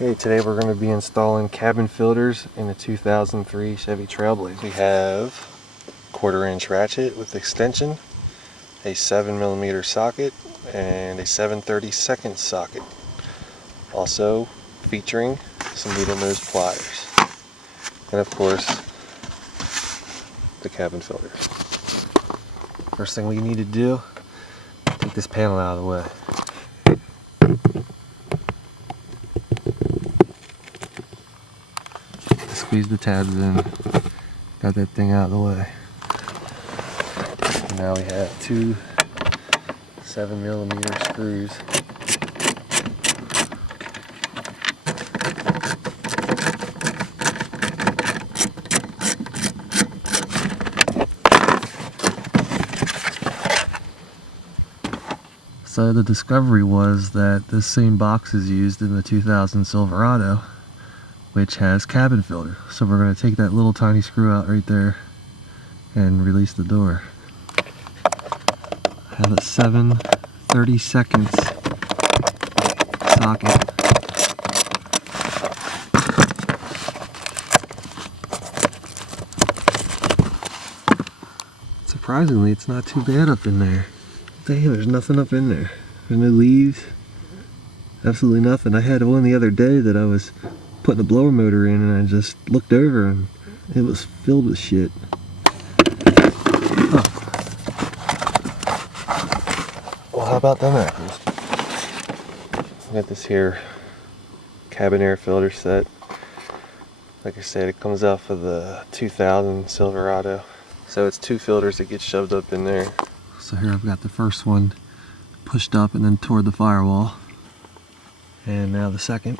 Okay, today we're going to be installing cabin filters in a 2003 Chevy Trailblazer. We have a 1/4-inch ratchet with extension, a 7mm socket, and a 7/32 socket. Also featuring some needle nose pliers. And of course, the cabin filters. First thing we need to do, take this panel out of the way. Squeeze the tabs in, got that thing out of the way. And now we have two 7mm screws. So the discovery was that this same box is used in the 2000 Silverado, which has cabin filter. So we're going to take that little tiny screw out right there and release the door. I have a 7/32 socket. Surprisingly, it's not too bad up in there. Damn, there's nothing up in there. There's no leaves. Absolutely nothing. I had one the other day that I was putting a blower motor in and I just looked over and it was filled with shit. Oh. Well, how about them apples? I got this here cabin air filter set. Like I said, it comes off of the 2000 Silverado. So it's two filters that get shoved up in there. So here I've got the first one pushed up and then toward the firewall. And now the second.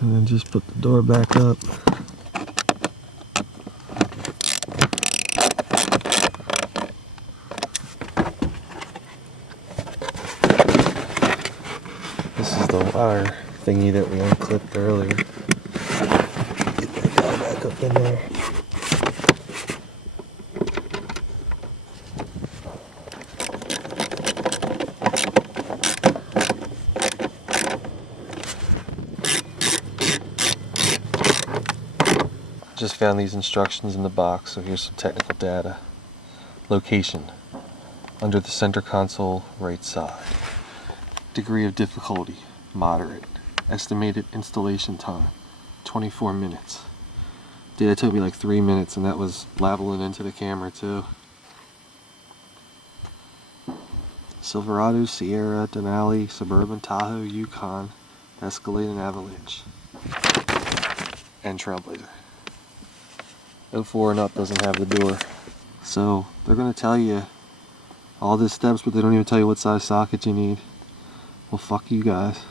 And then just put the door back up. This is the wire thingy that we unclipped earlier. Get that guy back up in there. Just found these instructions in the box, so here's some technical data. Location: under the center console, right side. Degree of difficulty: moderate. Estimated installation time: 24 minutes. Dude, it took me like 3 minutes, and that was leveling into the camera too. Silverados, Sierra, Denali, Suburban, Tahoe, Yukon, Escalade, and Avalanche. And Trailblazer. 04 and up doesn't have the door. So they're going to tell you all these steps, but they don't even tell you what size socket you need. Well, fuck you guys.